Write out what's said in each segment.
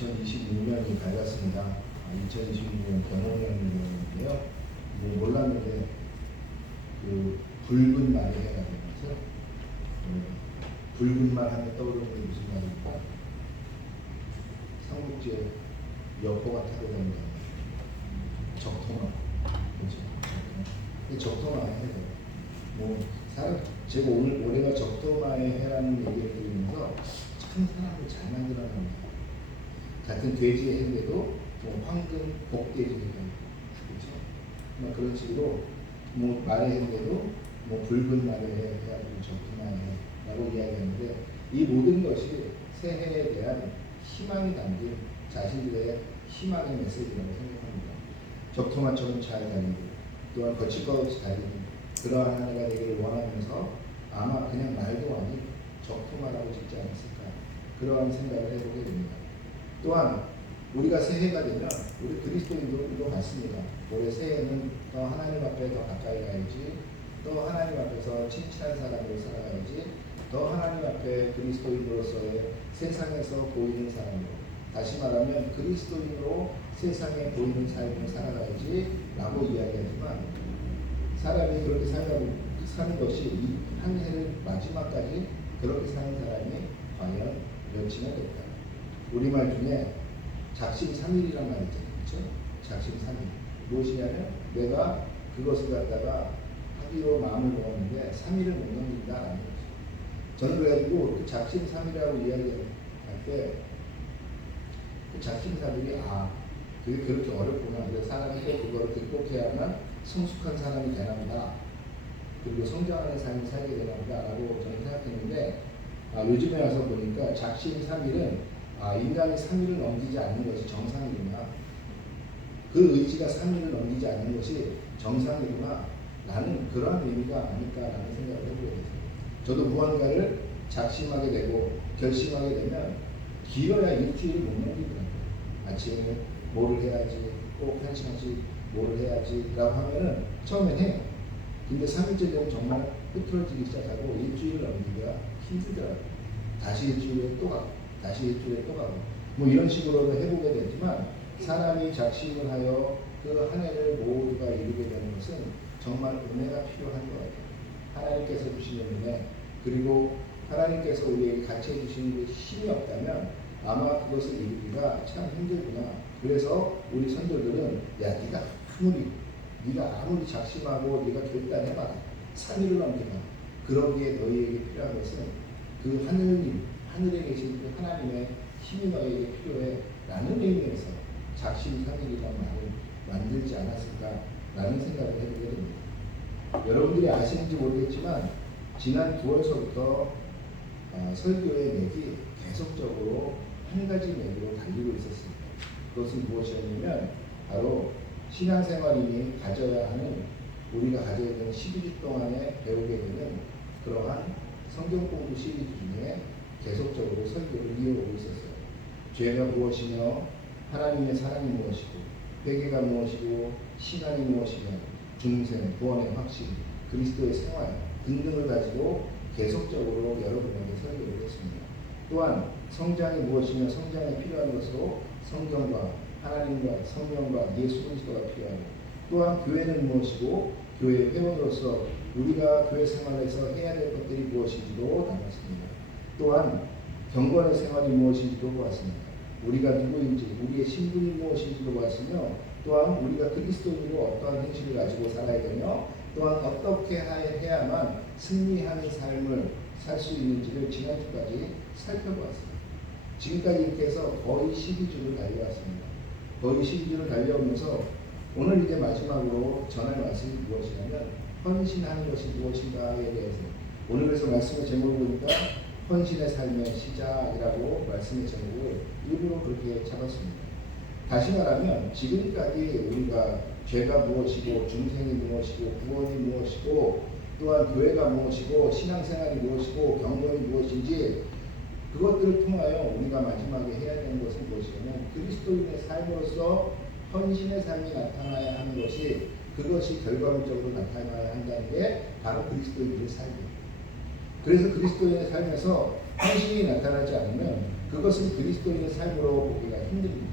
2026년이 밝았습니다. 2026년 경호년인데요. 몰랐는데 그 붉은 말의 해가 되면서 붉은 말 하면 떠오르는 게 무슨 말입니까? 삼국지에 여포가 타고 다니는 적토마. 그렇죠. 적토마의 해죠. 제가 올해가 적토마의 해라는 얘기를 들으면서 참 사람을 잘 만들어놨네요. 같은 돼지의 해인데도 황금 복돼지 그렇죠? 그런 식으로 말의 해인데도 붉은 말의 해 해가지고 적토마의 해라고 이야기하는데 이 모든 것이 새해에 대한 희망이 담긴 자신들의 희망의 메시지라고 생각합니다. 적토마처럼 잘 다니고 또한 거칠 것 없이 다니는 그러한 한 해가 되기를 원하면서 아마 그냥 말도 아닌 적토마라고 짓지 않았을까 그러한 생각을 해보게 됩니다. 또한 우리가 새해가 되면 우리 그리스도인도 맞습니다. 올해 새해는 더 하나님 앞에 더 가까이 가야지, 또 하나님 앞에서 친친한 사람으로 살아가야지, 더 하나님 앞에 그리스도인으로서의 세상에서 보이는 사람으로, 다시 말하면 그리스도인으로 세상에 보이는 삶을 살아가야지 라고 이야기하지만 사람이 그렇게 사는 것이 이 한 해를 마지막까지 그렇게 사는 사람이 과연 몇이나 될까? 우리말 중에 작심삼일이란 말이 있잖아요. 그렇죠? 작심삼일. 무엇이냐면 내가 그것을 갖다가 하기로 마음을 먹었는데 3일을 못 넘긴다라는 거죠. 저는 그래가지고 그 작심삼일이라고 이야기할 때 그 작심삼일이 그게 그렇게 어렵구나. 그래서 사람이 또 그거를 극복해야만 성숙한 사람이 되는구나. 그리고 성장하는 삶을 살게 되는구나 라고 저는 생각했는데 요즘에 와서 보니까 작심삼일은 인간이 3일을 넘기지 않는 것이 정상이구나. 그 의지가 3일을 넘기지 않는 것이 정상이구나. 나는 그러한 의미가 아닐까라는 생각을 해보게 됐어요. 저도 무언가를 작심하게 되고 결심하게 되면 길어야 일주일을 못 넘기더라고요. 아침에 뭐를 해야지, 꼭 1시간씩 뭐를 해야지 라고 하면은 처음엔 해요. 근데 3일째 되면 정말 흐트러지기 시작하고 일주일을 넘기기가 힘들더라고요. 다시 일주일에 또 가고 다시 일주일에 또 가고 이런 식으로도 해보게 되지만 사람이 작심을 하여 그 한 해를 모두가 이루게 되는 것은 정말 은혜가 필요한 것 같아요. 하나님께서 주시는 은혜, 그리고 하나님께서 우리에게 같이 해주시는 그 힘이 없다면 아마 그것을 이루기가 참 힘들구나. 그래서 우리 선조들은 네가 아무리 작심하고 네가 결단해봐 3일을 넘겨봐. 그러기에 너희에게 필요한 것은 그 하늘에 계신 그 하나님의 힘이 너희에게 필요해 라는 의미에서 작심삼일이라는 말을 만들지 않았을까라는 생각을 해보게 됩니다. 여러분들이 아시는지 모르겠지만 지난 9월서부터 설교의 맥이 계속적으로 한 가지 맥으로 달리고 있었습니다. 그것은 무엇이었냐면 바로 신앙생활인이 가져야 하는, 우리가 가져야 되는 12주 동안에 배우게 되는 그러한 성경 공부 시리즈 중에 계속적으로 설교를 이어오고 있었어요. 죄가 무엇이며 하나님의 사랑이 무엇이고 회개가 무엇이고 신앙이 무엇이며 중생, 구원의 확신, 그리스도의 생활 등등을 가지고 계속적으로 여러분에게 설교를 했습니다. 또한 성장이 무엇이며 성장에 필요한 것으로 성경과 하나님과 성령과 예수 그리스도가 필요하고, 또한 교회는 무엇이고 교회 회원으로서 우리가 교회 생활에서 해야 될 것들이 무엇인지도 담았습니다. 또한 경건의 생활이 무엇인지도 보았습니다. 우리가 누구인지, 우리의 신분이 무엇인지도 보았으며, 또한 우리가 그리스도인으로 어떠한 행실을 가지고 살아야 되며, 또한 어떻게 해야만 승리하는 삶을 살 수 있는지를 지난주까지 살펴보았습니다. 지금까지 이렇게 해서 거의 12주를 달려왔습니다. 거의 12주를 달려오면서 오늘 이제 마지막으로 전할 말씀이 무엇이냐면 헌신하는 것이 무엇인가에 대해서, 오늘 그래서 말씀의 제목을 보니까 헌신의 삶의 시작이라고 말씀의 제목을 일부러 그렇게 잡았습니다. 다시 말하면 지금까지 우리가 죄가 무엇이고 중생이 무엇이고 구원이 무엇이고 또한 교회가 무엇이고 신앙생활이 무엇이고 경건이 무엇인지 그것들을 통하여 우리가 마지막에 해야 되는 것은 무엇이냐면 그리스도인의 삶으로서 헌신의 삶이 나타나야 하는 것이, 그것이 결과론적으로 나타나야 한다는 게 바로 그리스도인의 삶입니다. 그래서 그리스도인의 삶에서 헌신이 나타나지 않으면 그것은 그리스도인의 삶으로 보기가 힘듭니다.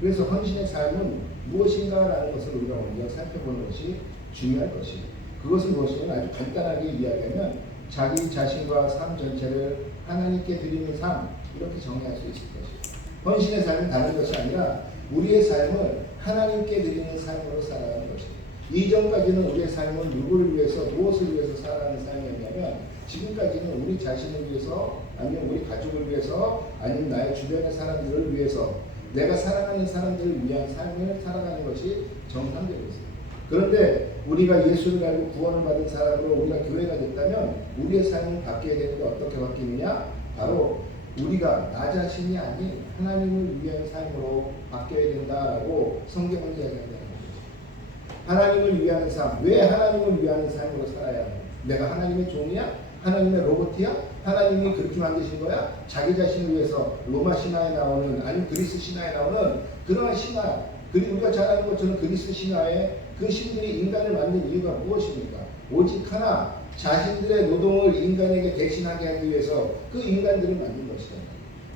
그래서 헌신의 삶은 무엇인가라는 것을 우리가 먼저 살펴보는 것이 중요할 것입니다. 그것은 무엇이냐면 아주 간단하게 이야기하면 자기 자신과 삶 전체를 하나님께 드리는 삶, 이렇게 정의할 수 있을 것입니다. 헌신의 삶은 다른 것이 아니라 우리의 삶을 하나님께 드리는 삶으로 살아가는 것입니다. 이전까지는 우리의 삶은 누구를 위해서 무엇을 위해서 살아가는 삶이었냐면 지금까지는 우리 자신을 위해서 아니면 우리 가족을 위해서 아니면 나의 주변의 사람들을 위해서 내가 사랑하는 사람들을 위한 삶을 살아가는 것이 정상적이었습니다. 그런데 우리가 예수를 알고 구원을 받은 사람으로 우리가 교회가 됐다면 우리의 삶은 바뀌어야 되는데 어떻게 바뀌느냐? 바로 우리가 나 자신이 아닌 하나님을 위한 삶으로 바뀌어야 된다라고 성경은 이야기한다는 거죠. 하나님을 위한 삶, 왜 하나님을 위한 삶으로 살아야 하냐? 내가 하나님의 종이야? 하나님의 로봇이야? 하나님이 그렇게 만드신 거야? 자기 자신을 위해서 로마 신화에 나오는 아니면 그리스 신화에 나오는 그러한 신화, 그리고 우리가 잘 아는 것처럼 그리스 신화에 그 신들이 인간을 만든 이유가 무엇입니까? 오직 하나, 자신들의 노동을 인간에게 대신하게 하기 위해서 그 인간들을 만든 것이다.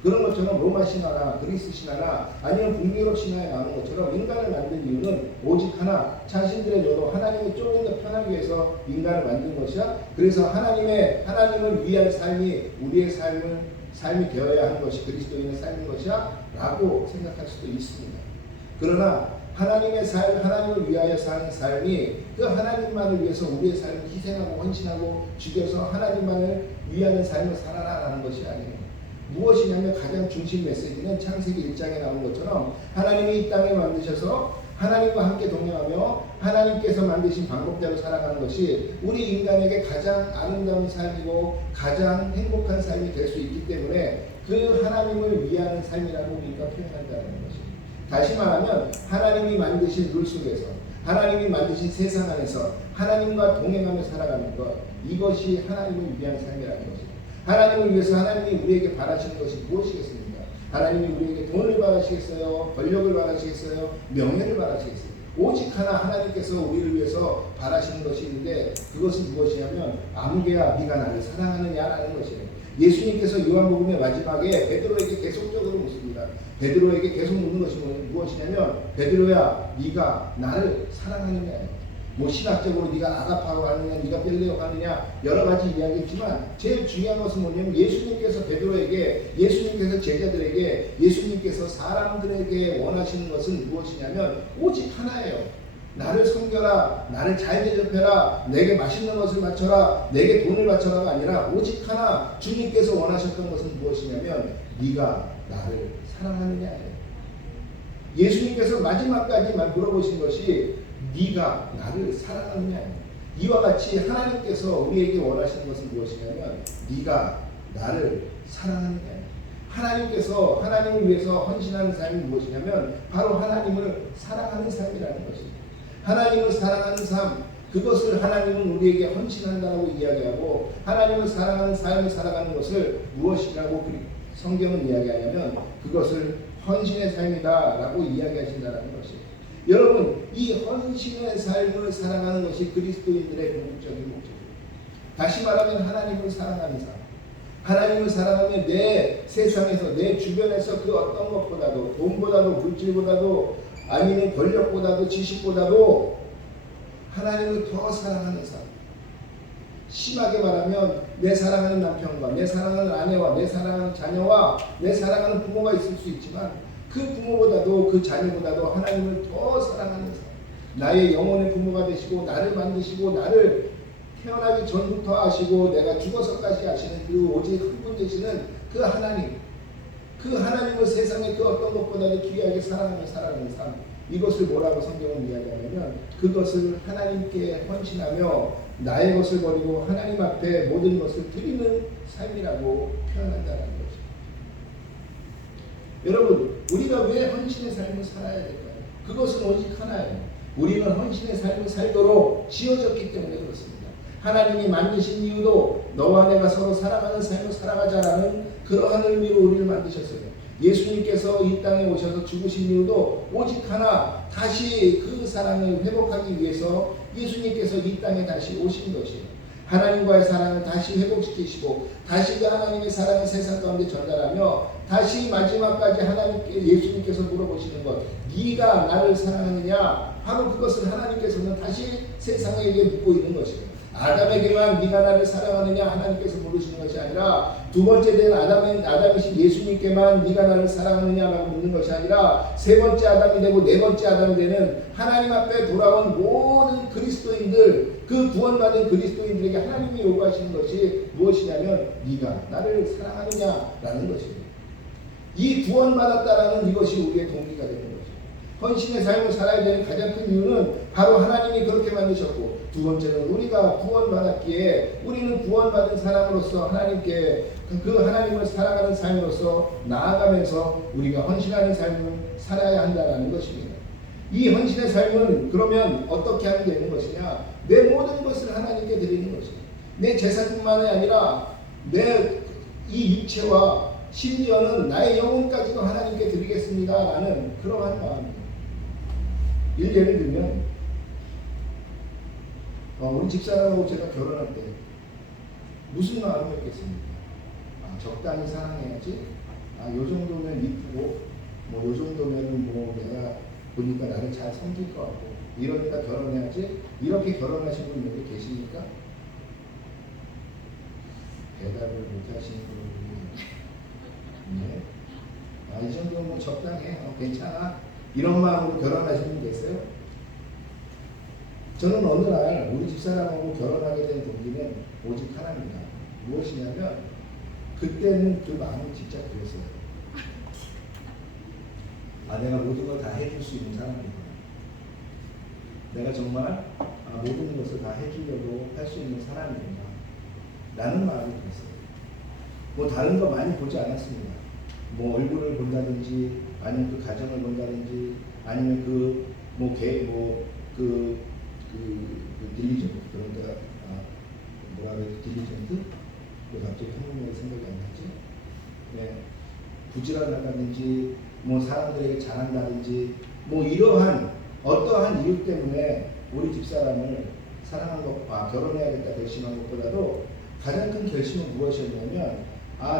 그런 것처럼 로마 신화나 그리스 신화나 아니면 북유럽 신화에 나오는 것처럼 인간을 만든 이유는 오직 하나, 자신들의 노동, 하나님이 조금 더 편하기 위해서 인간을 만든 것이야. 그래서 하나님을 위한 삶이 우리의 삶이 되어야 하는 것이 그리스도인의 삶인 것이야 라고 생각할 수도 있습니다. 그러나 하나님의 삶, 하나님을 위하여 사는 삶이 그 하나님만을 위해서 우리의 삶을 희생하고 헌신하고 죽여서 하나님만을 위하는 삶을 살아라라는 것이 아니에요. 무엇이냐면 가장 중심 메시지는 창세기 1장에 나온 것처럼 하나님이 이 땅에 만드셔서 하나님과 함께 동행하며 하나님께서 만드신 방법대로 살아가는 것이 우리 인간에게 가장 아름다운 삶이고 가장 행복한 삶이 될 수 있기 때문에 그 하나님을 위하는 삶이라고 우리가 표현한다는 것입니다. 다시 말하면 하나님이 만드신 룰 속에서 하나님이 만드신 세상 안에서 하나님과 동행하며 살아가는 것, 이것이 하나님을 위한 삶이라는 것입니다. 하나님을 위해서 하나님이 우리에게 바라시는 것이 무엇이겠습니까? 하나님이 우리에게 돈을 바라시겠어요? 권력을 바라시겠어요? 명예를 바라시겠어요? 오직 하나 하나님께서 우리를 위해서 바라시는 것이 있는데 그것은 무엇이냐면 아무개야 네가 나를 사랑하느냐라는 것이에요. 예수님께서 요한복음의 마지막에 베드로에게 계속적으로 묻습니다. 베드로에게 계속 묻는 것이 무엇이냐면 베드로야 네가 나를 사랑하느냐. 뭐 신학적으로 네가 아가파고 하느냐 네가 뺄레오 하느냐 여러 가지 이야기했지만 제일 중요한 것은 뭐냐면 예수님께서 베드로에게 예수님께서 제자들에게 예수님께서 사람들에게 원하시는 것은 무엇이냐면 오직 하나예요. 나를 섬겨라, 나를 잘 대접해라, 내게 맛있는 것을 바쳐라, 내게 돈을 바쳐라가 아니라 오직 하나 주님께서 원하셨던 것은 무엇이냐면 네가 나를 사랑하느냐예요. 예수님께서 마지막까지만 물어보신 것이 네가 나를 사랑하느냐예요. 이와 같이 하나님께서 우리에게 원하시는 것은 무엇이냐면 네가 나를 사랑하느냐예요. 하나님께서 하나님을 위해서 헌신하는 삶이 무엇이냐면 바로 하나님을 사랑하는 삶이라는 것입니다. 하나님을 사랑하는 삶, 그것을 하나님은 우리에게 헌신한다고 이야기하고 하나님을 사랑하는 삶을 살아가는 것을 무엇이라고 성경은 이야기하냐면 그것을 헌신의 삶이다 라고 이야기하신다는 것입니다. 여러분, 이 헌신의 삶을 살아가는 것이 그리스도인들의 궁극적인 목적입니다. 다시 말하면 하나님을 사랑하는 삶, 하나님을 사랑하면 내 세상에서 내 주변에서 그 어떤 것보다도 돈보다도 물질보다도 아니면 권력보다도 지식보다도 하나님을 더 사랑하는 삶. 심하게 말하면 내 사랑하는 남편과 내 사랑하는 아내와 내 사랑하는 자녀와 내 사랑하는 부모가 있을 수 있지만 그 부모보다도 그 자녀보다도 하나님을 더 사랑하는 삶. 나의 영혼의 부모가 되시고 나를 만드시고 나를 태어나기 전부터 아시고 내가 죽어서까지 아시는 그 오직 한 분 되시는 그 하나님, 그 하나님을 세상의 그 어떤 것보다도 귀하게 사랑하며 살아가는 삶, 이것을 뭐라고 성경은 이야기하냐면 그것을 하나님께 헌신하며 나의 것을 버리고 하나님 앞에 모든 것을 드리는 삶이라고 표현한다는 거죠. 여러분, 우리가 왜 헌신의 삶을 살아야 될까요? 그것은 오직 하나예요. 우리는 헌신의 삶을 살도록 지어졌기 때문에 그렇습니다. 하나님이 만드신 이유도 너와 내가 서로 사랑하는 삶을 살아가자라는 그러한 의미로 우리를 만드셨어요. 예수님께서 이 땅에 오셔서 죽으신 이유도 오직 하나, 다시 그 사랑을 회복하기 위해서 예수님께서 이 땅에 다시 오신 것이에요. 하나님과의 사랑을 다시 회복시키시고 다시 그 하나님의 사랑을 세상 가운데 전달하며 다시 마지막까지 하나님께 예수님께서 물어보시는 것, 네가 나를 사랑하느냐? 바로 그것을 하나님께서는 다시 세상에게 묻고 있는 것이에요. 아담에게만 네가 나를 사랑하느냐 하나님께서 물으시는 것이 아니라 두 번째 된 아담이신 예수님께만 네가 나를 사랑하느냐라고 묻는 것이 아니라 세 번째 아담이 되고 네 번째 아담이 되는 하나님 앞에 돌아온 모든 그리스도인들, 그 구원받은 그리스도인들에게 하나님이 요구하시는 것이 무엇이냐면 네가 나를 사랑하느냐라는 것입니다. 이 구원받았다라는 이것이 우리의 동기가 되는 거죠. 헌신의 삶을 살아야 되는 가장 큰 이유는 바로 하나님이 그렇게 만드셨고, 두 번째는 우리가 구원받았기에 우리는 구원받은 사람으로서 하나님께 그 하나님을 사랑하는 삶으로서 나아가면서 우리가 헌신하는 삶을 살아야 한다는 것입니다. 이 헌신의 삶은 그러면 어떻게 하면 되는 것이냐? 내 모든 것을 하나님께 드리는 것입니다. 내 재산뿐만이 아니라 내 이 육체와 심지어는 나의 영혼까지도 하나님께 드리겠습니다라는 그러한 마음입니다. 예를 들면 우리 집사람하고 제가 결혼할 때 무슨 마음이었겠습니까? 적당히 사랑해야지. 요 정도면 이쁘고 요 정도면 내가 보니까 나를 잘 섬길 것 같고 이러니까 결혼해야지. 이렇게 결혼하신 분 여기 계십니까? 대답을 못 하시는 분이 네. 이 정도면 적당해. 괜찮아. 이런 마음으로 결혼하시는 분 계세요? 저는 어느 날 우리 집사람하고 결혼하게 된 동기는 오직 하나입니다. 무엇이냐면 그때는 그 마음이 진짜 그랬어요. 내가 모든 걸 다 해줄 수 있는 사람이구나. 내가 정말 모든 것을 다 해주려고 할 수 있는 사람이구나 라는 마음이 들었어요. 다른 거 많이 보지 않았습니다. 얼굴을 본다든지 아니면 그 가정을 본다든지 아니면 딜리전트, 그러니까 딜리전트? 갑자기 한국말이 생각이 안 나지? 네. 부지런하다든지 사람들에게 잘한다든지 이러한 어떠한 이유 때문에 우리 집사람을 사랑한 것, 결혼해야겠다 결심한 것보다도 가장 큰 결심은 무엇이었냐면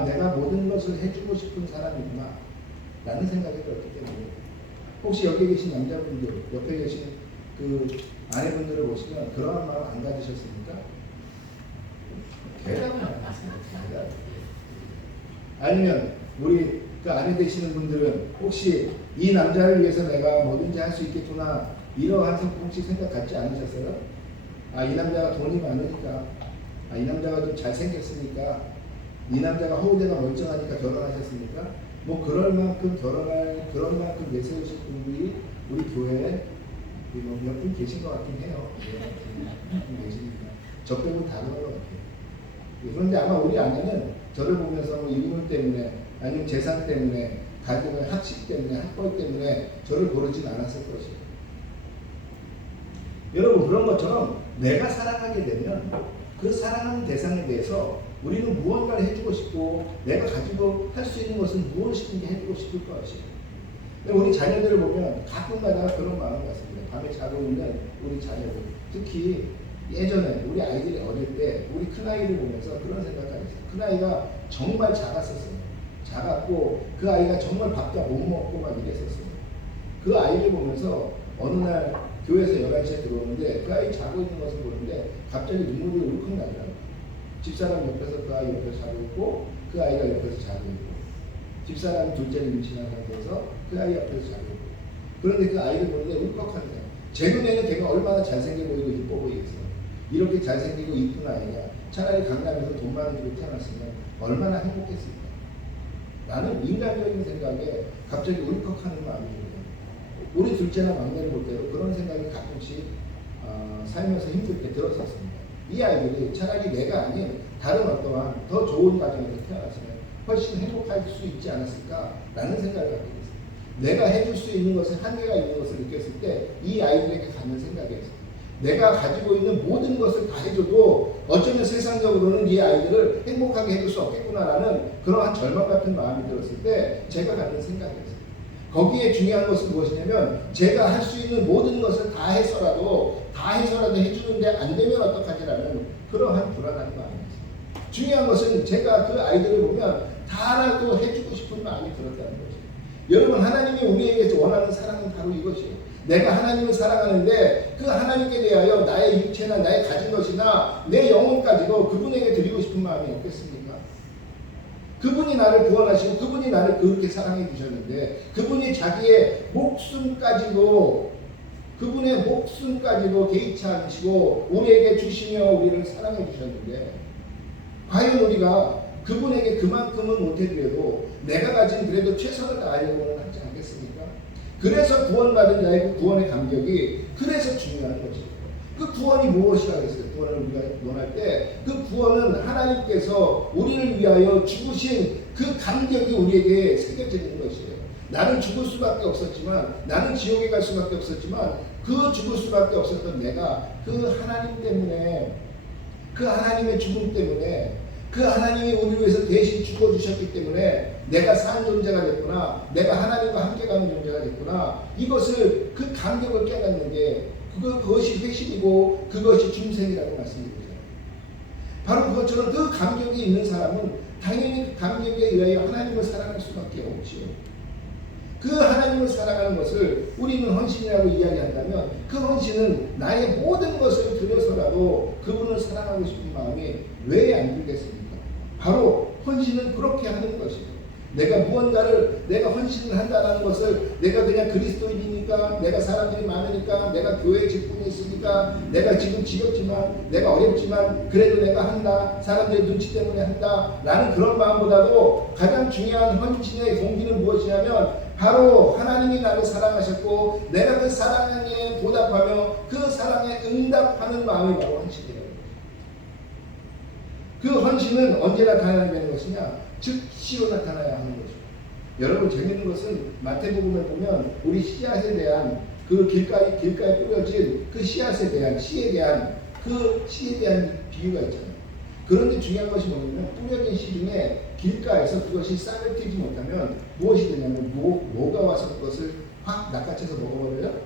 내가 모든 것을 해주고 싶은 사람이구나 라는 생각이 들었기 때문에. 혹시 여기 계신 남자분들, 옆에 계신 그 아내분들을 보시면 그러한 마음 안 가지셨습니까? 대답은 안 하세요. 아니면 우리 그 아내 되시는 분들은 혹시 이 남자를 위해서 내가 뭐든지 할 수 있겠구나 이러한 혹시 생각 갖지 않으셨어요? 이 남자가 돈이 많으니까, 이 남자가 좀 잘생겼으니까, 이 남자가 허우대가 멀쩡하니까 결혼하셨습니까? 그런 만큼 그런 만큼 내세우신 분들이 우리 교회에 몇 분 계신 것 같긴 해요. 계시니까. 저 빼고 다 그런 것 같아요. 그런데 아마 우리 아내는 저를 보면서 인물 때문에 아니면 재산 때문에 가정의 학식 때문에 학벌 때문에 저를 고르진 않았을 것이에요. 여러분, 그런 것처럼 내가 사랑하게 되면 그 사랑하는 대상에 대해서 우리는 무언가를 해주고 싶고 내가 가지고 할 수 있는 것은 무엇이든지 해주고 싶을 것이에요. 우리 자녀들을 보면 가끔가다 그런 마음을 갖습니다. 밤에 자고 있는 우리 자녀들, 특히 예전에 우리 아이들이 어릴 때 우리 큰아이를 보면서 그런 생각을 했어요. 큰아이가 정말 작았었어요. 작았고 그 아이가 정말 밥도 못 먹고 막 이랬었어요. 그 아이를 보면서 어느 날 교회에서 11시에 들어오는데 그 아이 자고 있는 것을 보는데 갑자기 눈물이 울컥 나더라고요. 집사람 옆에서 그 아이 옆에서 자고 있고 그 아이가 옆에서 자고 있고, 집사람이 둘째를 임신한 상태에서 그 아이 옆에서 자고 있고, 그런데 그 아이를 보는데 울컥하는 거예요. 제 눈에는 걔가 얼마나 잘생겨 보이고 이뻐 보이겠어요. 이렇게 잘생기고 이쁜 아이가 차라리 강남에서 돈 많은 집에 태어났으면 얼마나 행복했을까. 나는 인간적인 생각에 갑자기 울컥하는 마음이 들어요. 우리 둘째나 막내를 볼 때도 그런 생각이 가끔씩 살면서 힘들 때 들었었습니다. 이 아이들이 차라리 내가 아닌 다른 어떠한 더 좋은 가정에서 태어났으면 훨씬 행복할 수 있지 않았을까라는 생각을 갖게 됐어요. 내가 해줄 수 있는 것에 한계가 있는 것을 느꼈을 때 이 아이들에게 갖는 생각이었어요. 내가 가지고 있는 모든 것을 다 해줘도 어쩌면 세상적으로는 이 아이들을 행복하게 해줄 수 없겠구나라는 그러한 절망 같은 마음이 들었을 때 제가 갖는 생각이었어요. 거기에 중요한 것은 무엇이냐면 제가 할 수 있는 모든 것을 다 해서라도 해주는데 안 되면 어떡하지라는 그러한 불안한 마음이었어요. 중요한 것은 제가 그 아이들을 보면 다라도 해주고 싶은 마음이 들었다는 거죠. 여러분, 하나님이 우리에게 원하는 사랑은 바로 이것이에요. 내가 하나님을 사랑하는데 그 하나님께 대하여 나의 육체나 나의 가진 것이나 내 영혼까지도 그분에게 드리고 싶은 마음이 없겠습니까? 그분이 나를 구원하시고 그분이 나를 그렇게 사랑해 주셨는데 그분이 자기의 목숨까지도 그분의 목숨까지도 개의치 않으시고 우리에게 주시며 우리를 사랑해 주셨는데 과연 우리가 그분에게 그만큼은 못해드려도 내가 가진 그래도 최선을 다하려고는 하지 않겠습니까? 그래서 구원받은 자의 그 구원의 감격이 그래서 중요한 것이에요. 그 구원이 무엇이라고 했어요? 구원을 우리가 논할 때 그 구원은 하나님께서 우리를 위하여 죽으신 그 감격이 우리에게 새겨지는 것이에요. 나는 죽을 수밖에 없었지만, 나는 지옥에 갈 수밖에 없었지만 그 죽을 수밖에 없었던 내가 그 하나님 때문에, 그 하나님의 죽음 때문에, 그 하나님이 우리를 위해서 대신 죽어주셨기 때문에 내가 산 존재가 됐구나, 내가 하나님과 함께 가는 존재가 됐구나, 이것을 그 감격을 깨닫는 게 그것이 회심이고 그것이 중생이라고 말씀드리잖아요. 바로 그것처럼 그 감격이 있는 사람은 당연히 그 감격에 의하여 하나님을 사랑할 수밖에 없지요. 그 하나님을 사랑하는 것을 우리는 헌신이라고 이야기한다면 그 헌신은 나의 모든 것을 들여서라도 그분을 사랑하고 싶은 마음이 왜 안 들겠습니까? 바로 헌신은 그렇게 하는 것이에요. 내가 헌신을 한다는 것을 내가 그냥 그리스도인이니까, 내가 사람들이 많으니까, 내가 교회 직분이 있으니까, 내가 지금 지겹지만, 내가 어렵지만 그래도 내가 한다, 사람들의 눈치 때문에 한다 라는 그런 마음보다도 가장 중요한 헌신의 동기는 무엇이냐면 바로 하나님이 나를 사랑하셨고 내가 그 사랑에 보답하며 그 사랑에 응답하는 마음이 바로 헌신이에요. 그 헌신은 언제 나타나는 것이냐? 즉시로 나타나야 하는 거죠. 여러분, 재밌는 것은 마태복음에 보면 우리 씨앗에 대한 그 길가에 뿌려진 그 씨앗에 대한 씨에 대한 비유가 있잖아요. 그런데 중요한 것이 뭐냐면 뿌려진 씨 중에 길가에서 그것이 싹을 틔지 못하면 무엇이 되냐면 뭐가 와서 그것을 확 낚아채서 먹어버려요?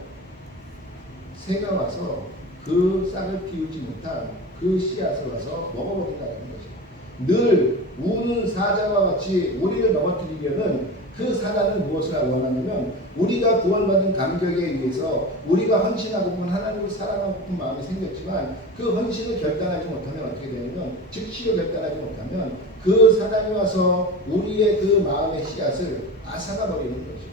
새가 와서 그 싹을 틔우지 못한 그 씨앗을 와서 먹어버린다는 것이에요. 늘 우는 사자와 같이 우리를 넘어뜨리려는 그 사단은 무엇을 원하냐면 우리가 구원받은 감격에 의해서 우리가 헌신하고픈 하나님을 사랑하고픈 마음이 생겼지만 그 헌신을 결단하지 못하면 어떻게 되냐면 즉시로 결단하지 못하면 그 사단이 와서 우리의 그 마음의 씨앗을 앗아가 버리는 거죠.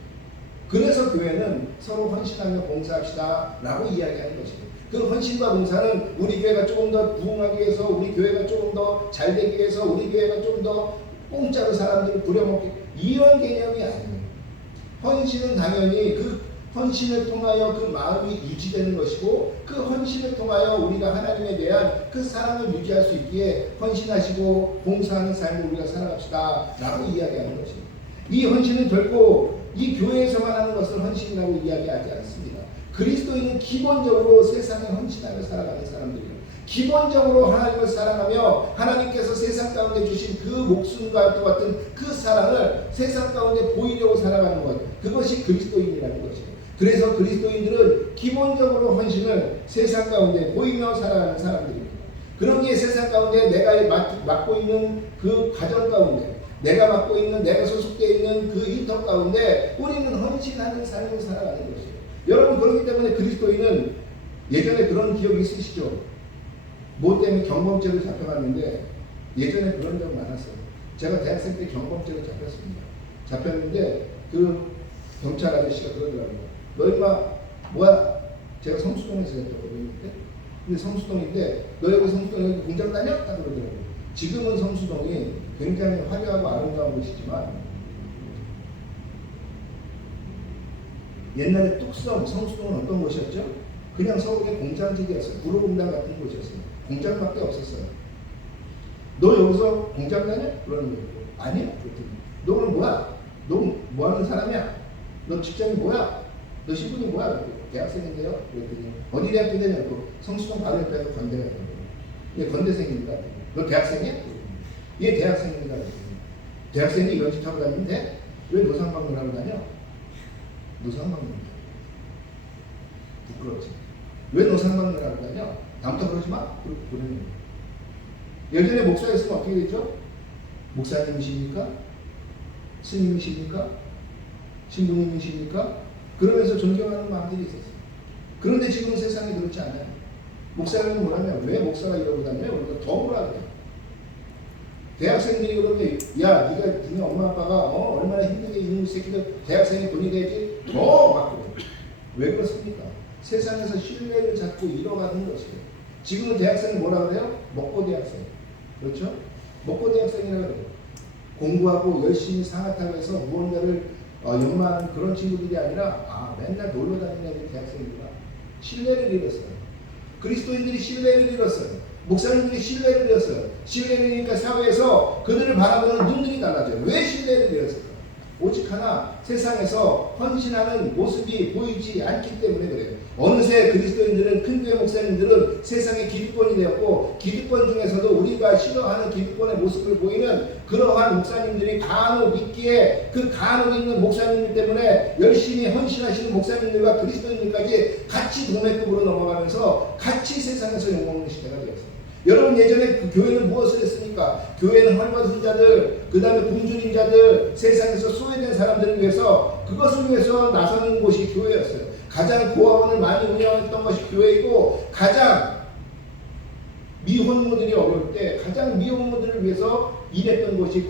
그래서 교회는 서로 헌신하며 봉사합시다 라고 이야기하는 것입니다. 그 헌신과 봉사는 우리 교회가 조금 더 부흥하기 위해서, 우리 교회가 조금 더 잘되기 위해서, 우리 교회가 좀 더 공짜로 사람들이 부려먹기, 이런 개념이 아니에요. 헌신은 당연히 그 헌신을 통하여 그 마음이 유지되는 것이고 그 헌신을 통하여 우리가 하나님에 대한 그 사랑을 유지할 수 있기에 헌신하시고 봉사하는 삶을 우리가 살아갑시다 라고 이야기하는 것입니다. 이 헌신은 결코 이 교회에서만 하는 것을 헌신이라고 이야기하지 않습니다. 그리스도인은 기본적으로 세상에 헌신하며 살아가는 사람들이에요. 기본적으로 하나님을 사랑하며 하나님께서 세상 가운데 주신 그 목숨과 똑같은 그 사랑을 세상 가운데 보이려고 살아가는 것, 그것이 그리스도인이라는 것이에요. 그래서 그리스도인들은 기본적으로 헌신을 세상 가운데 보이며 살아가는 사람들입니다. 그러기에 세상 가운데 내가 맡고 있는 그 가정 가운데, 내가 맡고 있는, 내가 소속되어 있는 그 일터 가운데 우리는 헌신하는 삶을 살아가는 것이에요. 여러분, 그렇기 때문에 그리스도인은 예전에 그런 기억이 있으시죠? 뭐 때문에 경범죄로 잡혀갔는데 예전에 그런 적 많았어요. 제가 대학생 때 경범죄로 잡혔습니다. 잡혔는데 그 경찰 아저씨가 그러더라고요. 너 임마 뭐야? 제가 성수동에서 했거든요. 근데 성수동인데 너 여기 성수동에 공장 다녀? 딱 그러더라고요. 지금은 성수동이 굉장히 화려하고 아름다운 곳이지만 옛날에 뚝섬, 성수동은 어떤 곳이었죠? 그냥 서울의 공장지대였어요. 구로공장 같은 곳이었어요. 공장밖에 없었어요. 너 여기서 공장 다녀? 그러는 거예요. 아니야. 그랬더니 너는 뭐야? 너 뭐하는 사람이야? 너 직장이 뭐야? 너 신분이 뭐야? 그랬더니 대학생인데요. 그랬더니 어디 대학교 다녀? 성수동 바로 옆에서 건대가 있는 거예요. 얘 건대생입니다. 너 대학생이야? 얘 대학생입니다. 대학생이 이런 짓 하고 다니는데 왜 노상방뇨를 하고 다녀? 노상방뇨입니다. 부끄럽지. 왜 노상방뇨를 하고 다녀? 다음부터 그러지 마. 그러는 거예요. 예전에 목사였으면 어떻게 됐죠? 목사님이십니까? 스님이십니까? 신부님이십니까? 그러면서 존경하는 마음들이 있었어요. 그런데 지금은 세상에 그렇지 않아요. 목사님은 뭐라면 왜 목사가 이러고 다녀요? 그러니까 더 뭐라 그래요. 대학생들이 그러면 야 네가 니네 엄마 아빠가 얼마나 힘들게 이놈의 새끼들 대학생이 돈이 되지 더 막 그래요. 왜 그렇습니까? 세상에서 신뢰를 자꾸 잃어가는 것이에요. 지금은 대학생이 뭐라 그래요? 먹고 대학생. 그렇죠? 먹고 대학생이라고 그래요. 공부하고 열심히 상하타고 해서 무언가를 연마하는 그런 친구들이 아니라 맨날 놀러 다니는 애들이 대학생이구나. 신뢰를 잃었어요. 그리스도인들이 신뢰를 잃었어요. 목사님들이 신뢰를 잃었어요. 신뢰를 잃으니까 사회에서 그들을 바라보는 눈들이 달라져요. 왜 신뢰를 잃었을까? 오직 하나, 세상에서 헌신하는 모습이 보이지 않기 때문에 그래요. 어느새 그리스도인들은, 큰교회 목사님들은 세상의 기득권이 되었고, 기득권 중에서도 우리가 싫어하는 기득권의 모습을 보이는 그러한 목사님들이 간혹 있기에, 그 간혹 있는 목사님들 때문에 열심히 헌신하시는 목사님들과 그리스도인들까지 같이 동맥급으로 넘어가면서 같이 세상에서 욕먹는 시대가 되었습니다. 여러분, 예전에 그 교회는 무엇을 했습니까? 교회는 헐벗은 자들, 그 다음에 굶주린 자들, 세상에서 소외된 사람들을 위해서, 그것을 위해서 나서는 곳이 교회였어요. 가장 고아원을 많이 운영했던 것이 교회이고, 가장 미혼모들이 어려울 때 가장 미혼모들을 위해서 일했던 곳이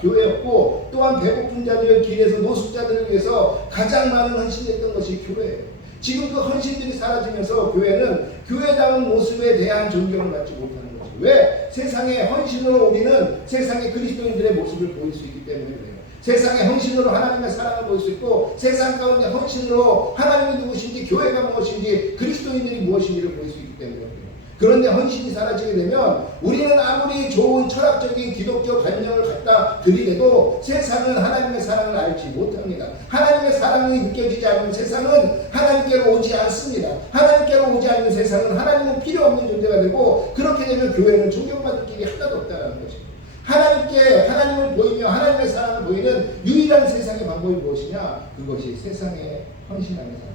교회였고, 또한 배고픈 자들, 길에서 노숙자들을 위해서 가장 많은 헌신했던 것이 교회예요. 지금 그 헌신들이 사라지면서 교회는 교회다운 모습에 대한 존경을 받지 못하는 거죠. 왜? 세상의 헌신으로 우리는 세상의 그리스도인들의 모습을 보일 수 있기 때문에 그래요. 세상의 헌신으로 하나님의 사랑을 보일 수 있고, 세상 가운데 헌신으로 하나님이 누구신지, 교회가 무엇인지, 그리스도인들이 무엇인지를 보일 수 있기 때문에 그래요. 그런데 헌신이 사라지게 되면 우리는 아무리 좋은 철학적인 기독교 관념을 갖다 들이대도 세상은 하나님의 사랑을 알지 못합니다. 하나님의 사랑이 느껴지지 않는 세상은 하나님께로 오지 않습니다. 하나님께로 오지 않는 세상은 하나님은 필요 없는 존재가 되고, 그렇게 되면 교회는 존경받을 길이 하나도 없다는 것입니다. 하나님을 보이며 하나님의 사랑을 보이는 유일한 세상의 방법이 무엇이냐? 그것이 세상에 헌신하는 사람.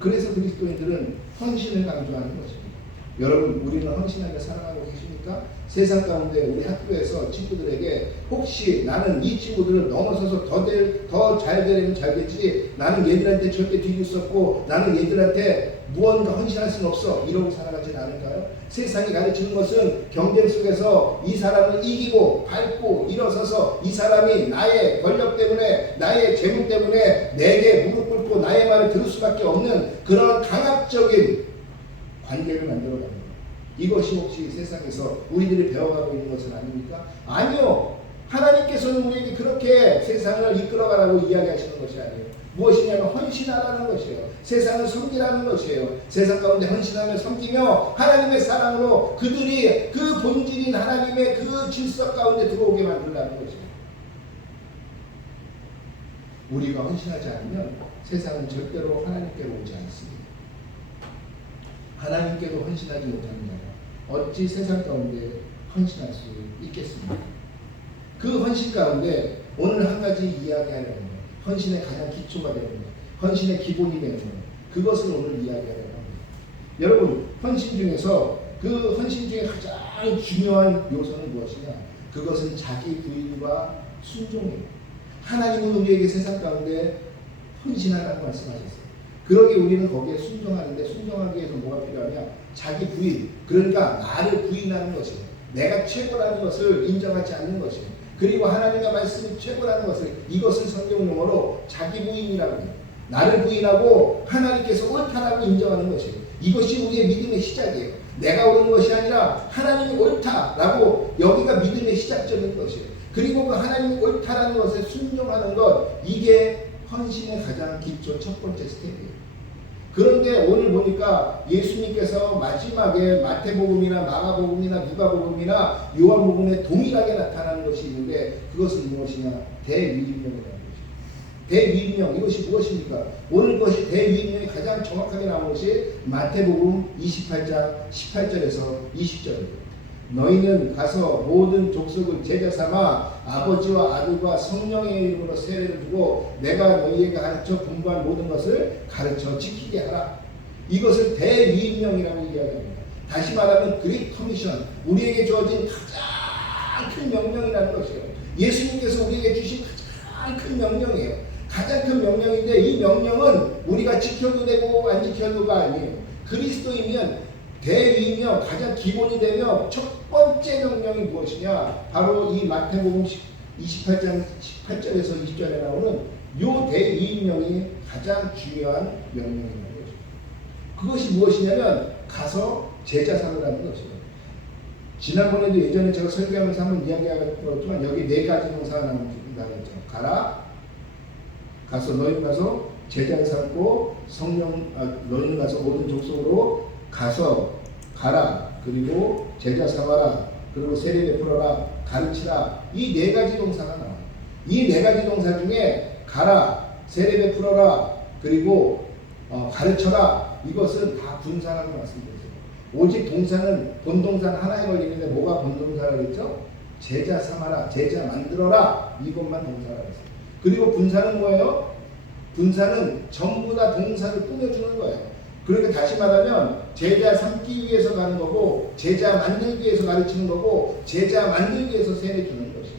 그래서 그리스도인들은 헌신을 강조하는 것입니다. 여러분, 우리는 헌신하며 살아가고 계십니까? 세상 가운데 우리 학교에서 친구들에게 혹시 나는 이 친구들을 넘어서서 더 잘 되려면 잘 되지, 나는 얘들한테 절대 뒤질 수 없고, 나는 얘들한테 무언가 헌신할 수는 없어, 이러고 살아가진 않을까요? 세상이 가르치는 것은 경쟁 속에서 이 사람을 이기고 밟고 일어서서 이 사람이 나의 권력 때문에, 나의 재물 때문에 내게 무릎 꿇고 나의 말을 들을 수밖에 없는 그런 강압적인 관계를 만들어가는 것. 이것이 혹시 세상에서 우리들이 배워가고 있는 것은 아닙니까? 아니요. 하나님께서는 우리에게 그렇게 세상을 이끌어가라고 이야기하시는 것이 아니에요. 무엇이냐면 헌신하라는 것이에요. 세상을 섬기라는 것이에요. 세상 가운데 헌신하며 섬기며 하나님의 사랑으로 그들이 그 본질인 하나님의 그 질서 가운데 들어오게 만들라는 것이에요. 우리가 헌신하지 않으면 세상은 절대로 하나님께로 오지 않습니다. 하나님께도 헌신하지 못합니다. 어찌 세상 가운데 헌신할 수 있겠습니까? 그 헌신 가운데 오늘 한 가지 이야기하려는 거예요. 헌신의 가장 기초가 되는 거예요. 헌신의 기본이 되는 거예요. 그것을 오늘 이야기하려고 합니다. 여러분, 헌신 중에서 그 헌신 중에 가장 중요한 요소는 무엇이냐? 그것은 자기 부인과 순종이에요. 하나님은 우리에게 세상 가운데 헌신하라고 말씀하셨어요. 그러기에 우리는 거기에 순종하는데, 순종하기 위해서 뭐가 필요하냐? 자기 부인, 그러니까 나를 부인하는 것이에요. 내가 최고라는 것을 인정하지 않는 것이에요. 그리고 하나님의 말씀이 최고라는 것을, 이것을 성경 용어로 자기 부인이라고 해요. 나를 부인하고 하나님께서 옳다라고 인정하는 것이에요. 이것이 우리의 믿음의 시작이에요. 내가 옳은 것이 아니라 하나님이 옳다라고, 여기가 믿음의 시작점인 것이에요. 그리고 그 하나님이 옳다라는 것에 순종하는 것, 이게 헌신의 가장 기초 첫 번째 스텝이에요. 그런데 오늘 보니까 예수님께서 마지막에 마태복음이나 마가복음이나 누가복음이나 요한복음에 동일하게 나타나는 것이 있는데, 그것은 무엇이냐? 대위임령이라는 것입니다. 대위임령, 이것이 무엇입니까? 오늘 것이 대위임령이 가장 정확하게 나온 것이 마태복음 28장 18절에서 20절입니다. 너희는 가서 모든 족속을 제자 삼아 아버지와 아들과 성령의 이름으로 세례를 주고 내가 너희에게 가르쳐 분부한 모든 것을 가르쳐 지키게 하라. 이것을 대위임령이라고 이야기합니다. 다시 말하면 그레이트 커미션, 우리에게 주어진 가장 가장 큰 명령이라는 것이에요. 예수님께서 우리에게 주신 가장 큰 명령이에요. 가장 큰 명령인데 이 명령은 우리가 지켜도 되고 안 지켜도가 아니에요. 그리스도이면 대위명 가장 기본이 되며 첫 번째 명령이 무엇이냐? 바로 이 마태복음 28장 18절에서 20절에 나오는 요 대위명이 가장 중요한 명령이라는 거죠. 그것이 무엇이냐면 가서 제자 삼으라는 것이에요. 지난번에도 예전에 제가 설교하면서 한번 이야기하겠지만 여기 네 가지 동사가 나오죠. 가라, 가서 너희 가서 제자 삼고 너희 가서 모든 족속으로 가서 가라, 그리고 제자 삼아라, 그리고 세례 베풀어라, 가르치라. 이 네 가지 동사가 나와요. 이 네 가지 동사 중에 가라, 세례 베풀어라, 그리고 가르쳐라, 이것은 다 분사라고 말씀드렸어요. 오직 동사는 본동사는 하나에 걸리는데 뭐가 본동사라고 했죠? 제자 삼아라, 제자 만들어라, 이것만 동사라고 했어요. 그리고 분사는 뭐예요? 분사는 전부 다 동사를 꾸며주는 거예요. 그러니까 다시 말하면 제자 삼기 위해서 가는 거고, 제자 만들기 위해서 가르치는 거고, 제자 만들기 위해서 세례 주는 것이에요.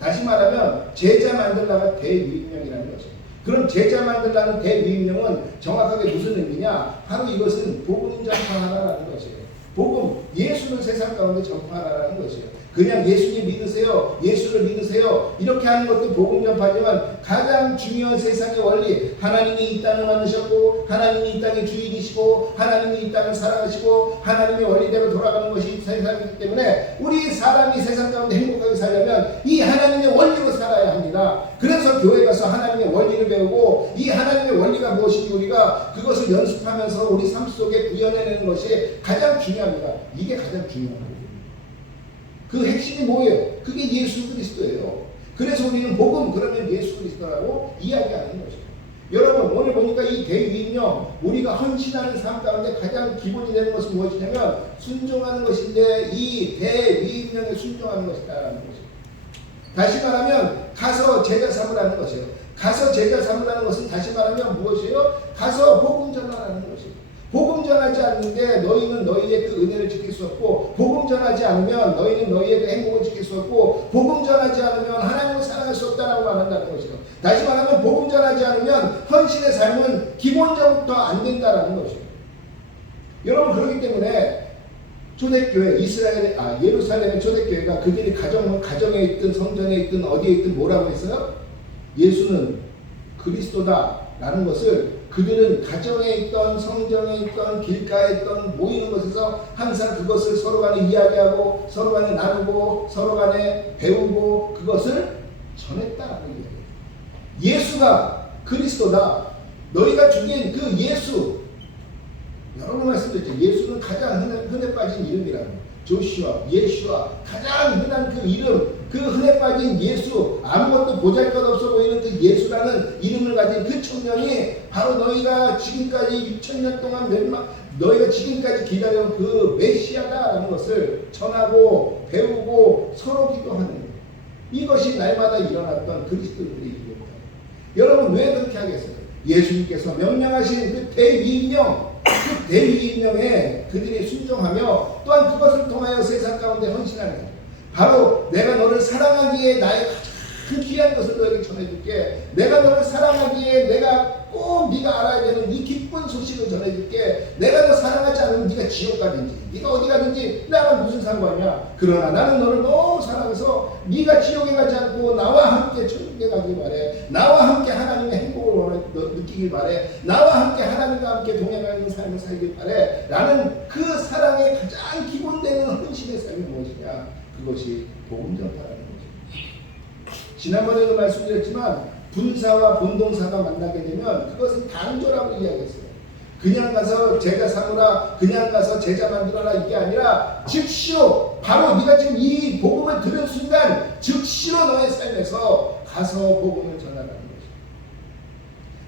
다시 말하면 제자 만들라가 대위임령이라는 것이에요. 그럼 제자 만들라는 대위임령은 정확하게 무슨 의미냐? 바로 이것은 복음 전파하라라는 것이에요. 복음, 예수를 세상 가운데 전파하라라는 것이에요. 그냥 예수님 믿으세요, 예수를 믿으세요, 이렇게 하는 것도 복음 전파지만 가장 중요한 세상의 원리, 하나님이 이 땅을 만드셨고 하나님이 이 땅의 주인이시고 하나님이 이 땅을 사랑하시고 하나님의 원리대로 돌아가는 것이 세상이기 때문에 우리 사람이 세상 가운데 행복하게 살려면 이 하나님의 원리로 살아야 합니다. 그래서 교회 가서 하나님의 원리를 배우고 이 하나님의 원리가 무엇인지 우리가 그것을 연습하면서 우리 삶 속에 구현해내는 것이 가장 중요합니다. 이게 가장 중요한 거예요. 그 핵심이 뭐예요? 그게 예수 그리스도예요. 그래서 우리는 복음 그러면 예수 그리스도라고 이야기하는 것이죠. 여러분 오늘 보니까 이 대위임령, 우리가 헌신하는 삶 가운데 가장 기본이 되는 것은 무엇이냐면 순종하는 것인데 이 대위임령에 순종하는 것이다라는 것이죠. 다시 말하면 가서 제자 삼으라는 것이에요. 가서 제자 삼으라는 것은 다시 말하면 무엇이에요? 가서 복음 전하라는 것이에요. 복음 전하지 않는데 너희는 너희의 그 은혜를 지킬 수 없고, 복음 전하지 않으면 너희는 너희의 그 행복을 지킬 수 없고, 복음 전하지 않으면 하나님을 사랑할 수 없다라고 말한다는 것이죠. 다시 말하면 복음 전하지 않으면 헌신의 삶은 기본적부터 안 된다라는 것이죠. 여러분 그렇기 때문에 초대교회 예루살렘의 초대교회가 그들이 가정에 있든 성전에 있든 어디에 있든 뭐라고 했어요? 예수는 그리스도다라는 것을 그들은 가정에 있던 성전에 있던 길가에 있던 모이는 곳에서 항상 그것을 서로 간에 이야기하고 서로 간에 나누고 서로 간에 배우고 그것을 전했다라는 얘기예요. 예수가 그리스도다. 너희가 죽인 그 예수, 여러 번 말씀드렸죠. 예수는 가장 흔해 빠진 이름이라고. 조슈아, 예슈아, 가장 흔한 그 이름, 그 흔해 빠진 예수, 아무것도 보잘것없어 보이는 그 예수라는 이름을 가진 그 청년이 바로 너희가 지금까지 2000년 동안 너희가 지금까지 기다려온 그 메시아다라는 것을 전하고 배우고 서로 기도하는 거예요. 이것이 날마다 일어났던 그리스도인들의 일입니다. 여러분 왜 그렇게 하겠어요? 예수님께서 명령하신 그 대위임령, 그 대위임령에 그들이 순종하며 또한 그것을 통하여 세상 가운데 헌신하는 거예요. 바로 내가 너를 사랑하기에 나의 가장 귀한 것을 너에게 전해줄게. 내가 너를 사랑하기에 내가 꼭 네가 알아야 되는 이 기쁜 소식을 전해줄게. 내가 너 사랑하지 않으면 네가 지옥 가든지 네가 어디 가든지 나랑 무슨 상관이야. 그러나 나는 너를 너무 사랑해서 네가 지옥에 가지 않고 나와 함께 천국에 가길 바래. 나와 함께 하나님의 행복을 느끼길 바래. 나와 함께 하나님과 함께 동행하는 삶을 살길 바래. 라는 그 사랑의 가장 기본되는 헌신의 삶이 무엇이냐? 그것이 복음 전파라는 거죠. 지난번에도 말씀드렸지만 분사와 본동사가 만나게 되면 그것은 단조라고 이야기했어요. 그냥 가서 제자 삼으라, 그냥 가서 제자 만들어라, 이게 아니라 즉시로 바로 네가 지금 이 복음을 들은 순간 즉시로 너의 삶에서 가서 복음을 전하라는 것이죠.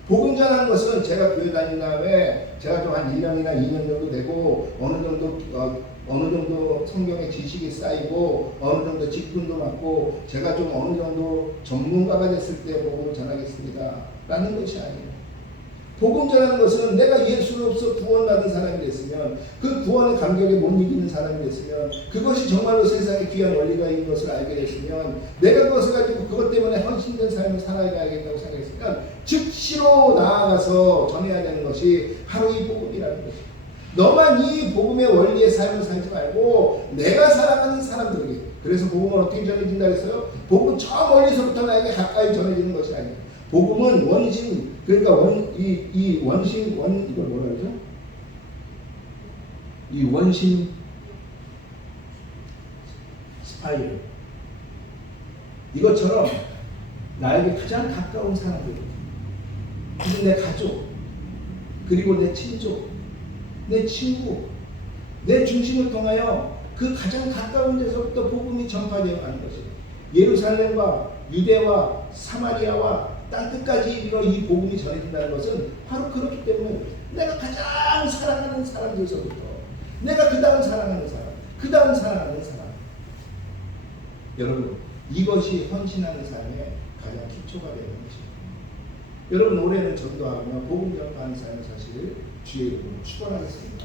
복음 전하는 것은 제가 교회 다닌 다음에 제가 좀 한 1년이나 2년 정도 되고 어느 정도 성경의 지식이 쌓이고 어느 정도 직분도 맡고 제가 좀 어느 정도 전문가가 됐을 때 복음을 전하겠습니다 라는 것이 아니에요. 복음 전하는 것은 내가 예수로서 구원받은 사람이 됐으면, 그 구원의 감격에 못 이기는 사람이 됐으면, 그것이 정말로 세상에 귀한 원리가 있는 것을 알게 됐으면, 내가 그것을 가지고 그것 때문에 헌신된 삶을 살아가야겠다고 생각했으면 즉시로 나아가서 전해야 되는 것이 바로 이 복음이라는 것입니다. 너만 이 복음의 원리의 삶을 살지 말고 내가 사랑하는 사람들에게, 그래서 복음은 어떻게 전해진다 했어요? 복음은 저 멀리서부터 나에게 가까이 전해지는 것이 아니에요. 복음은 원신, 그러니까 원신, 이걸 뭐라 그러죠? 이 원신 스파이럴. 이것처럼 나에게 가장 가까운 사람들, 그리고 내 가족, 그리고 내 친족, 내 친구, 내 중심을 통하여 그 가장 가까운 데서부터 복음이 전파되어 가는 것이에요. 예루살렘과 유대와 사마리아와 땅끝까지 이르러 이 복음이 전해진다는 것은 바로 그렇기 때문에 내가 가장 사랑하는 사람들서부터, 내가 그 다음 사랑하는 사람, 그 다음 사랑하는 사람. 여러분, 이것이 헌신하는 삶의 가장 기초가 되는 것입니다. 여러분, 올해는 전도하며 복음 전파하는 삶을 사시길 주의 이름으로 축원하겠습니다.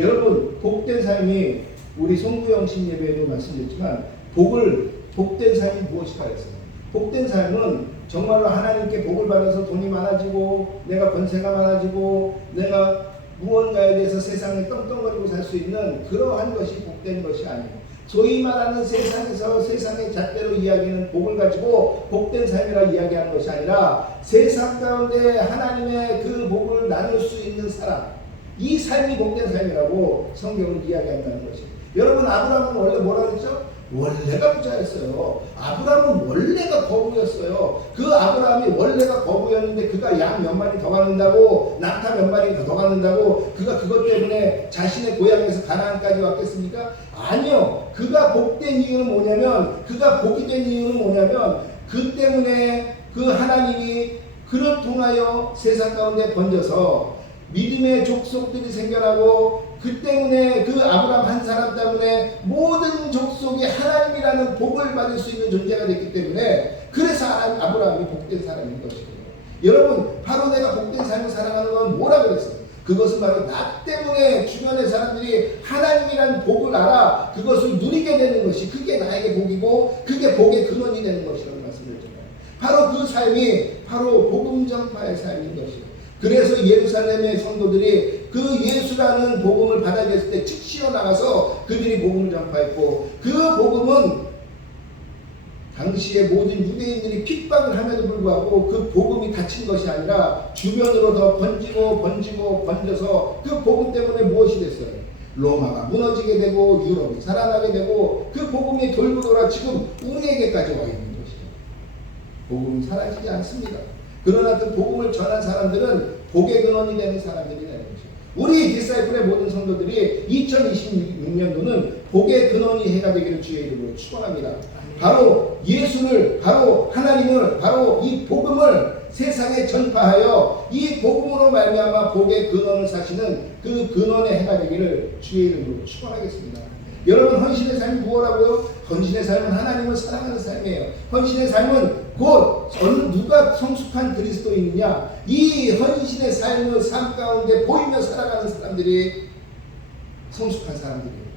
여러분, 복된 삶이, 우리 송구영 신예배에도 말씀드렸지만 복된 삶이 무엇일까 했어요. 복된 삶은 정말로 하나님께 복을 받아서 돈이 많아지고, 내가 권세가 많아지고, 내가 무언가에 대해서 세상에 떵떵거리고 살 수 있는 그러한 것이 복된 것이 아니에요. 소위 말하는 세상에서 세상의 잣대로 이야기하는 복을 가지고 복된 삶이라 이야기하는 것이 아니라, 세상 가운데 하나님의 그 복을 나눌 수 있는 사람, 이 삶이 복된 삶이라고 성경은 이야기한다는 것입니다. 여러분, 아브라함은 원래 뭐라 그랬죠? 원래가 부자였어요. 아브라함은 원래가 거부였어요. 그 아브라함이 원래가 거부였는데 그가 양 몇 마리 더 갖는다고, 낙타 몇 마리 더 갖는다고 그가 그것 때문에 자신의 고향에서 가나안까지 왔겠습니까? 아니요. 그가 복된 이유는 뭐냐면, 그가 복이 된 이유는 뭐냐면, 그 때문에 그 하나님이 그를 통하여 세상 가운데 번져서 믿음의 족속들이 생겨나고, 그 때문에 그 아브라함 한 사람 때문에 모든 족속이 하나님이라는 복을 받을 수 있는 존재가 됐기 때문에, 그래서 아브라함이 복된 사람인 것이에요. 여러분, 바로 내가 복된 삶을 살아가는 건 뭐라 그랬어요? 그것은 바로 나 때문에 주변의 사람들이 하나님이라는 복을 알아 그것을 누리게 되는 것이, 그게 나에게 복이고 그게 복의 근원이 되는 것이라고 말씀드렸잖아요. 바로 그 삶이 바로 복음 전파의 삶인 것이에요. 그래서 예루살렘의 성도들이 그 예수라는 복음을 받아들였을 때 즉시로 나가서 그들이 복음을 전파했고, 그 복음은 당시에 모든 유대인들이 핍박을 함에도 불구하고 그 복음이 닫힌 것이 아니라 주변으로 더 번져서 그 복음 때문에 무엇이 됐어요? 로마가 무너지게 되고 유럽이 살아나게 되고, 그 복음이 돌고 돌아 지금 우리에게까지 와 있는 것이죠. 복음이 사라지지 않습니다. 그러나 그 복음을 전한 사람들은 복의 근원이 되는 사람들이 되는 것이죠. 우리 디사이플의 모든 성도들이 2026년도는 복의 근원이 해가 되기를 주의 이름으로 축원합니다. 바로 예수를, 바로 하나님을, 바로 이 복음을 세상에 전파하여 이 복음으로 말미암아 복의 근원을 사시는 그 근원의 해가 되기를 주의 이름으로 축원하겠습니다. 여러분, 헌신의 삶이 무엇이라고요? 헌신의 삶은 하나님을 사랑하는 삶이에요. 헌신의 삶은 곧 누가 성숙한 그리스도인이냐, 이 헌신의 삶을 삶 가운데 보이며 살아가는 사람들이 성숙한 사람들이에요.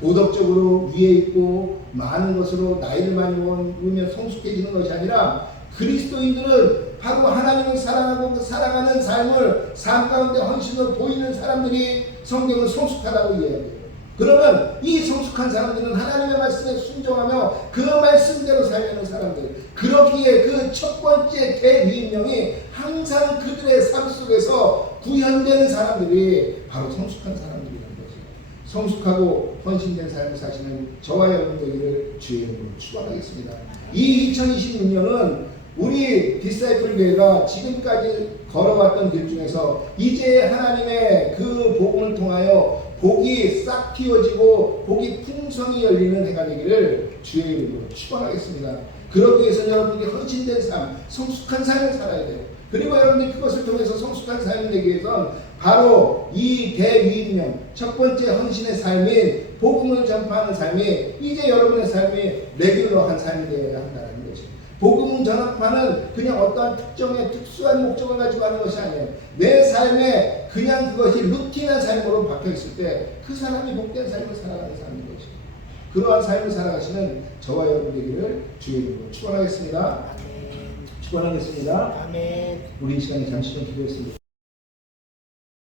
도덕적으로 위에 있고 많은 것으로 나이를 많이 먹으면 성숙해지는 것이 아니라, 그리스도인들은 바로 하나님을 사랑하고 그 사랑하는 삶을 삶 가운데 헌신으로 보이는 사람들이 성경은 성숙하다고 이야기해요. 그러면 이 성숙한 사람들은 하나님의 말씀에 순종하며 그 말씀대로 살려는 사람들, 그러기에 그 첫 번째 대위임령이 항상 그들의 삶 속에서 구현되는 사람들이 바로 성숙한 사람들이라는 것이에요. 성숙하고 헌신된 삶을 사시는 저와 여러분 되기를 주의 이름으로 축원하겠습니다. 이 2026년은 우리 디사이플 교회가 지금까지 걸어왔던 길 중에서 이제 하나님의 그 복음을 통하여 복이 싹 피워지고 복이 풍성히 열리는 해가 되기를 주의 이름으로 축원하겠습니다. 그러기 위해서 여러분이 헌신된 삶, 성숙한 삶을 살아야 돼요. 그리고 여러분이 그것을 통해서 성숙한 삶이 되기 위해서는 바로 이 대위임령, 첫 번째 헌신의 삶인 복음을 전파하는 삶이 이제 여러분의 삶이 레귤러한 삶이 되어야 한다는 것입니다. 복음 전파는 그냥 어떠한 특정의 특수한 목적을 가지고 하는 것이 아니에요. 내 삶에 그냥 그것이 루틴한 삶으로 박혀 있을 때 그 사람이 복된 삶을 살아가는 사람인 것이죠. 그러한 삶을 살아가시는 저와 여러분 되기를 주의 이름으로 축원하겠습니다. 축원하겠습니다. 아멘. 우리 이 시간에 잠시 좀 기도했습니다.